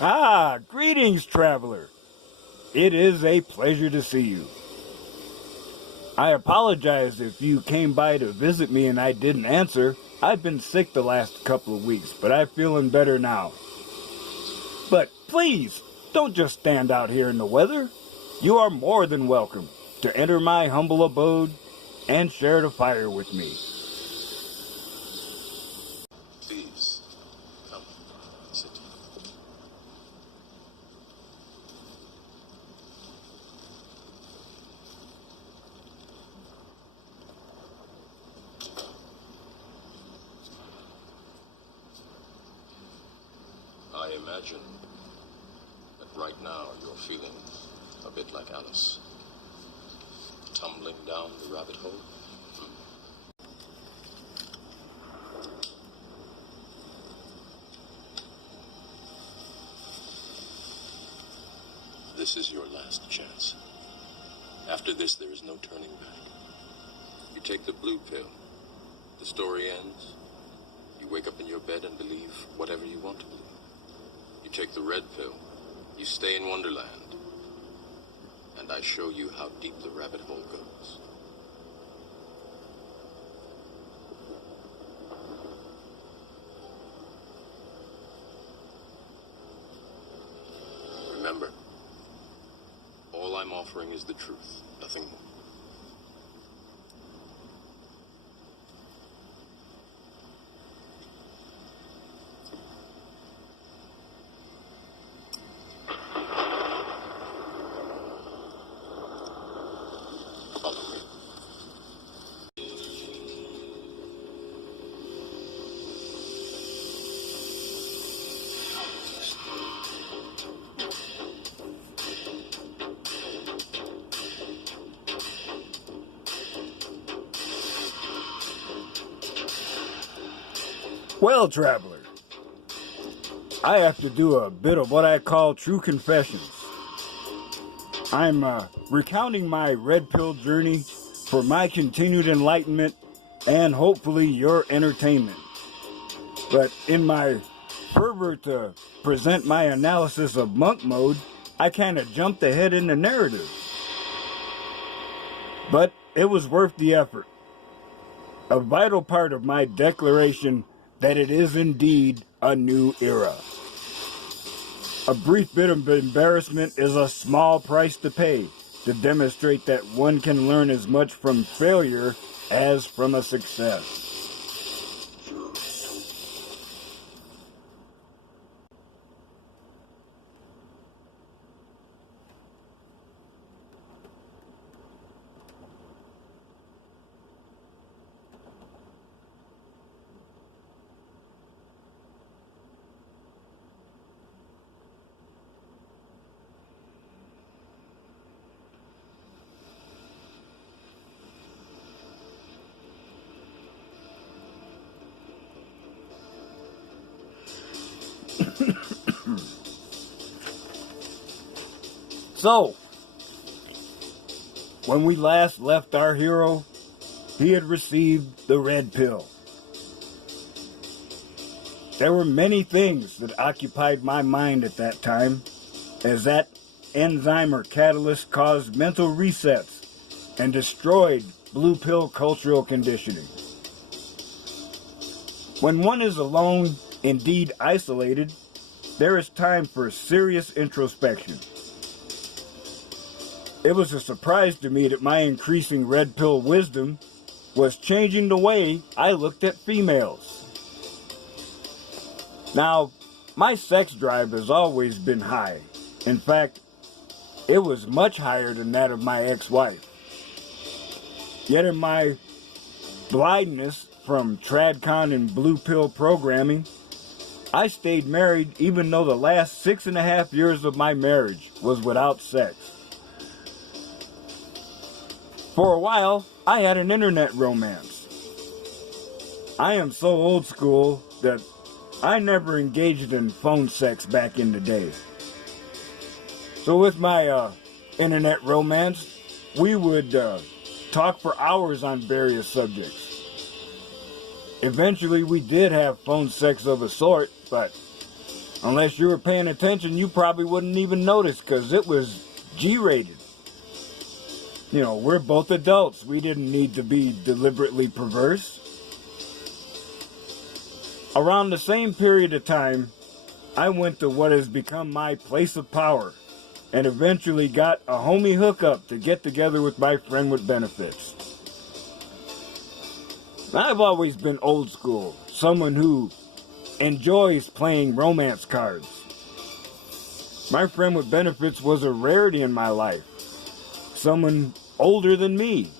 Greetings, traveler. It is a pleasure to see you. I apologize if you came by to visit me and I didn't answer. I've been sick the last couple of weeks, but I'm feeling better now. But please, don't just stand out here in the weather. You are more than welcome to enter my humble abode and share the fire with me. Please, come, sit. I imagine that right now you're feeling a bit like Alice, tumbling down the rabbit hole. This is your last chance. After this, there is no turning back. You take the blue pill. The story ends. You wake up in your bed and believe whatever you want to believe. You take the red pill. You stay in Wonderland. And I show you how deep the rabbit hole goes. Remember, all I'm offering is the truth, nothing more. Follow me. Well, traveler, I have to do a bit of what I call true confessions. I'm recounting my red pill journey for my continued enlightenment and hopefully your entertainment. But in my fervor to present my analysis of monk mode, I kind of jumped ahead in the narrative. But it was worth the effort. A vital part of my declaration that it is indeed a new era. A brief bit of embarrassment is a small price to pay to demonstrate that one can learn as much from failure as from a success. So, when we last left our hero, he had received the red pill. There were many things that occupied my mind at that time, as that enzyme or catalyst caused mental resets and destroyed blue pill cultural conditioning. When one is alone, indeed isolated, there is time for serious introspection. It was a surprise to me that my increasing red pill wisdom was changing the way I looked at females. Now, my sex drive has always been high. In fact, it was much higher than that of my ex-wife. Yet in my blindness from TradCon and blue pill programming, I stayed married even though the last 6.5 years of my marriage was without sex. For a while, I had an internet romance. I am so old school that I never engaged in phone sex back in the day. So with my internet romance, we would talk for hours on various subjects. Eventually we did have phone sex of a sort, but Unless you were paying attention, you probably wouldn't even notice because it was G-rated. You know, we're both adults. We didn't need to be deliberately perverse. Around the same period of time, I went to what has become my place of power and eventually got a homie hookup to get together with my friend with benefits. I've always been old school, someone who enjoys playing romance cards. My friend with benefits was a rarity in my life, someone older than me.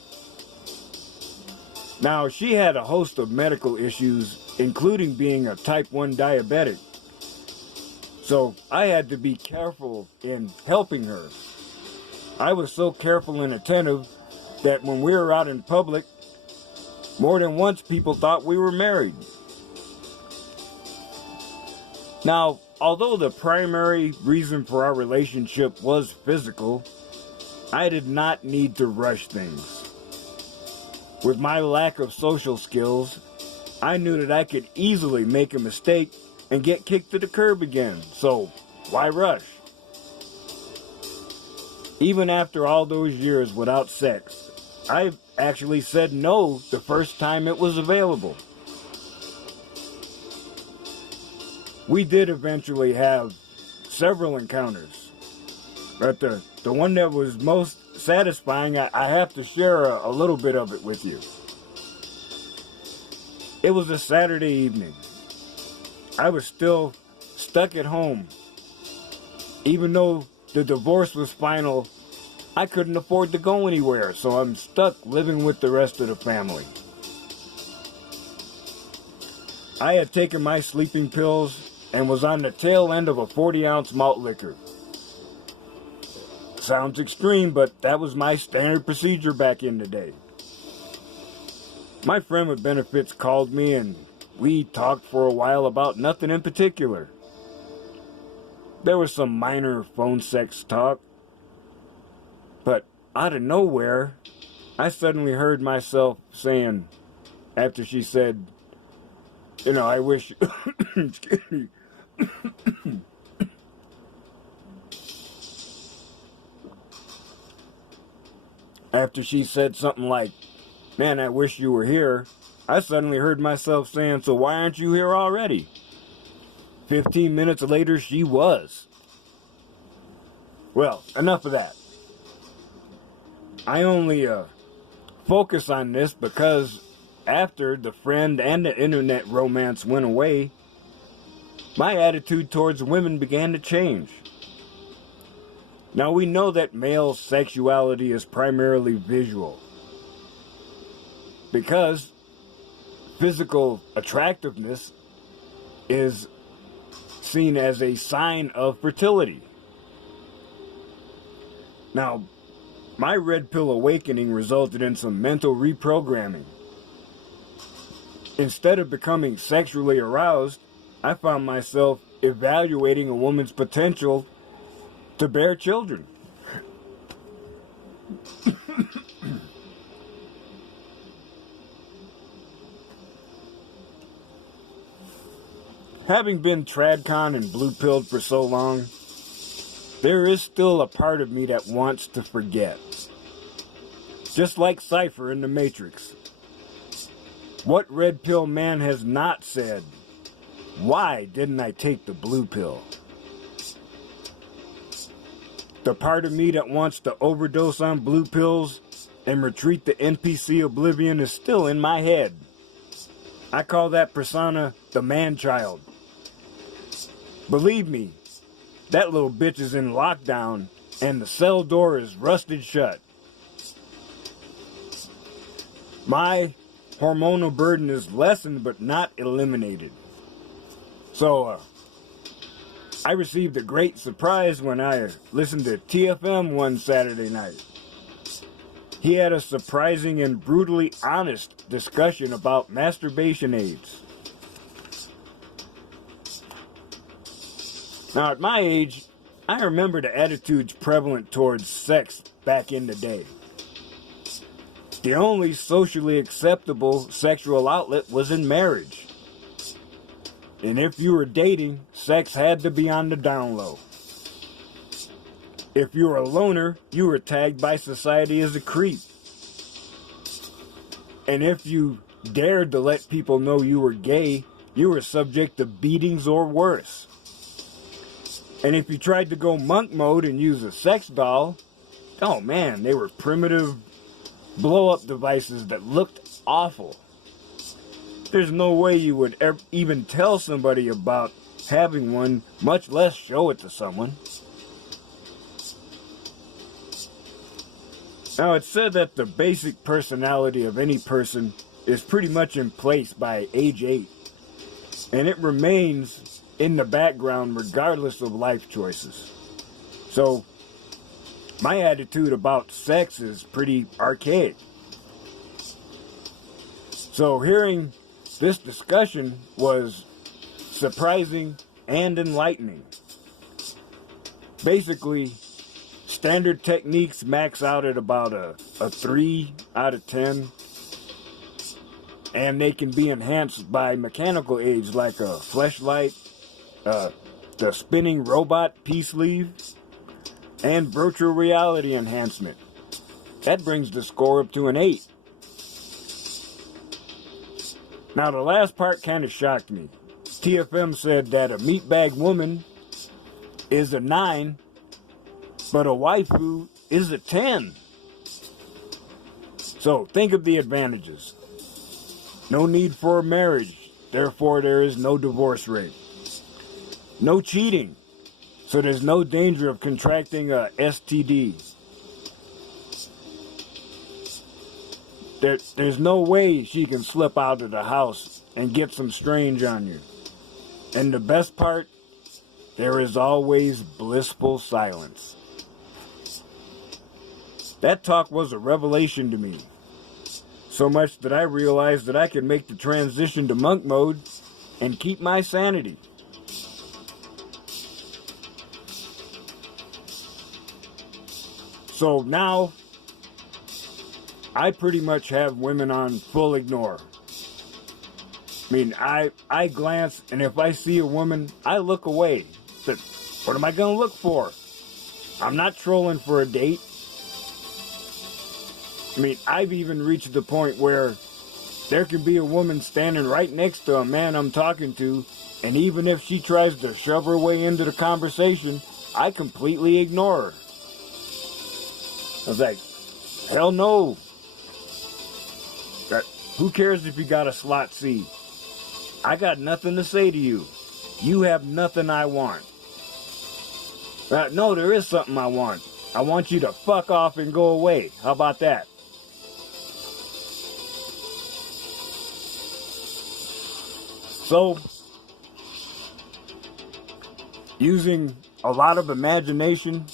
Now, she had a host of medical issues, including being a type 1 diabetic. So I had to be careful in helping her. I was so careful and attentive that when we were out in public, more than once people thought we were married. Now, although the primary reason for our relationship was physical, I did not need to rush things. With my lack of social skills, I knew that I could easily make a mistake and get kicked to the curb again, so why rush? Even after all those years without sex, I actually said no the first time it was available. We did eventually have several encounters, but the one that was most satisfying, I have to share a little bit of it with you. It was a Saturday evening. I was still stuck at home. Even though the divorce was final, I couldn't afford to go anywhere, so I'm stuck living with the rest of the family. I had taken my sleeping pills and was on the tail end of a 40-ounce malt liquor. Sounds extreme, but that was my standard procedure back in the day. My friend with benefits called me and we talked for a while about nothing in particular. There was some minor phone sex talk, but out of nowhere, I suddenly heard myself saying, after she said, you know, I wish, excuse me, after she said something like, man, I wish you were here, I suddenly heard myself saying, so why aren't you here already? 15 minutes later, she was. Well, enough of that. I only focus on this because after the friend and the internet romance went away, my attitude towards women began to change. Now, we know that male sexuality is primarily visual, because physical attractiveness is seen as a sign of fertility. Now, my red pill awakening resulted in some mental reprogramming. Instead of becoming sexually aroused, I found myself evaluating a woman's potential to bear children. Having been tradcon and blue-pilled for so long, there is still a part of me that wants to forget. Just like Cypher in the Matrix. What red pill man has not said, why didn't I take the blue pill? The part of me that wants to overdose on blue pills and retreat to NPC oblivion is still in my head. I call that persona the man-child. Believe me, that little bitch is in lockdown and the cell door is rusted shut. My hormonal burden is lessened but not eliminated. So, I received a great surprise when I listened to TFM one Saturday night. He had a surprising and brutally honest discussion about masturbation aids. Now, at my age, I remember the attitudes prevalent towards sex back in the day. The only socially acceptable sexual outlet was in marriage. And if you were dating, sex had to be on the down low. If you were a loner, you were tagged by society as a creep. And if you dared to let people know you were gay, you were subject to beatings or worse. And if you tried to go monk mode and use a sex doll, oh man, they were primitive blow-up devices that looked awful. There's no way you would even tell somebody about having one, much less show it to someone. Now, it's said that the basic personality of any person is pretty much in place by age 8, and it remains in the background regardless of life choices. So, my attitude about sex is pretty archaic. So, hearing this discussion was surprising and enlightening. Basically, standard techniques max out at about a 3 out of 10. And they can be enhanced by mechanical aids like a fleshlight, the spinning robot P-sleeve, and virtual reality enhancement. That brings the score up to an 8. Now, the last part kind of shocked me. TFM said that a meatbag woman is a 9, but a waifu is a 10. So, think of the advantages. No need for a marriage, therefore there is no divorce rate. No cheating, so there's no danger of contracting a STD. There's no way she can slip out of the house and get some strange on you. And the best part, there is always blissful silence. That talk was a revelation to me. So much that I realized that I could make the transition to monk mode and keep my sanity. So now, I pretty much have women on full ignore. I mean, I glance, and if I see a woman, I look away. But what am I going to look for? I'm not trolling for a date. I mean, I've even reached the point where there could be a woman standing right next to a man I'm talking to, and even if she tries to shove her way into the conversation, I completely ignore her. I was like, hell no. Who cares if you got a slot C? I got nothing to say to you. You have nothing I want. No, there is something I want. I want you to fuck off and go away. How about that? So, using a lot of imagination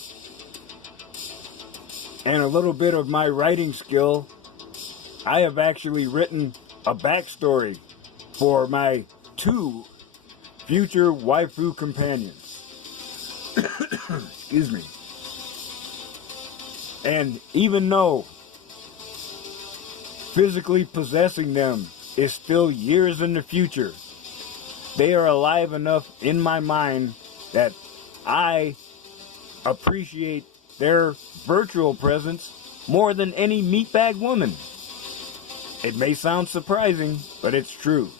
and a little bit of my writing skill, I have actually written a backstory for my 2 future waifu companions. Excuse me. And even though physically possessing them is still years in the future, they are alive enough in my mind that I appreciate their virtual presence more than any meatbag woman. It may sound surprising, but it's true.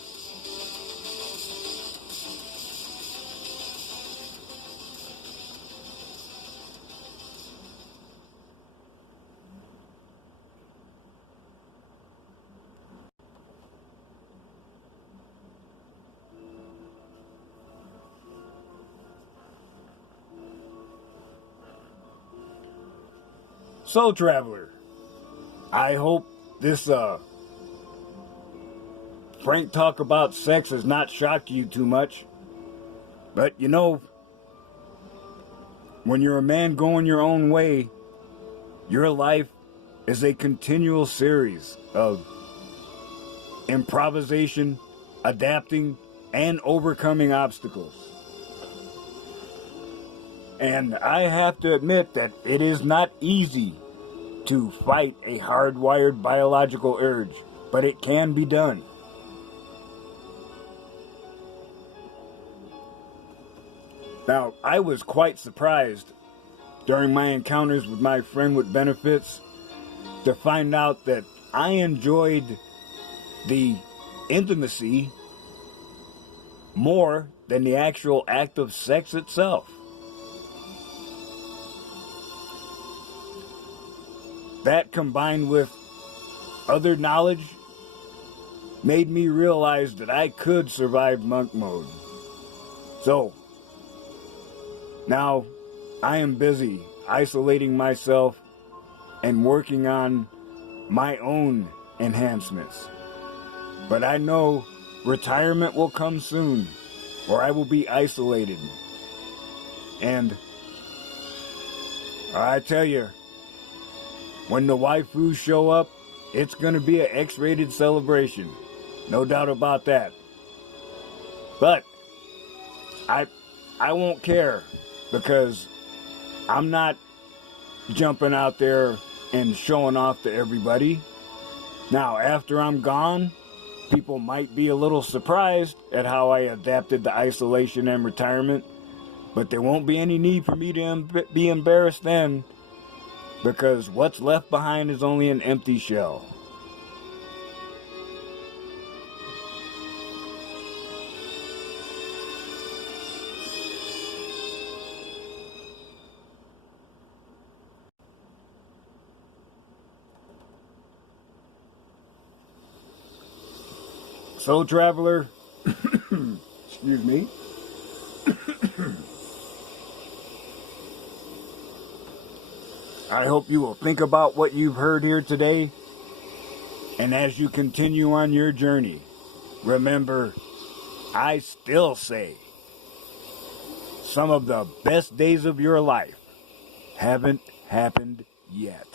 So, traveler, I hope this frank talk about sex has not shocked you too much. But you know, when you're a man going your own way, your life is a continual series of improvisation, adapting, and overcoming obstacles. And I have to admit that it is not easy to fight a hardwired biological urge, but it can be done. Now, I was quite surprised during my encounters with my friend with benefits to find out that I enjoyed the intimacy more than the actual act of sex itself. That, combined with other knowledge, made me realize that I could survive monk mode. So, now I am busy isolating myself and working on my own enhancements. But I know retirement will come soon, or I will be isolated. And I tell you, when the waifus show up, it's gonna be an X-rated celebration. No doubt about that. But I won't care, because I'm not jumping out there and showing off to everybody. Now, after I'm gone, people might be a little surprised at how I adapted to isolation and retirement, but there won't be any need for me to be embarrassed then, because what's left behind is only an empty shell. So, traveler, excuse me. I hope you will think about what you've heard here today, and as you continue on your journey, remember, I still say, some of the best days of your life haven't happened yet.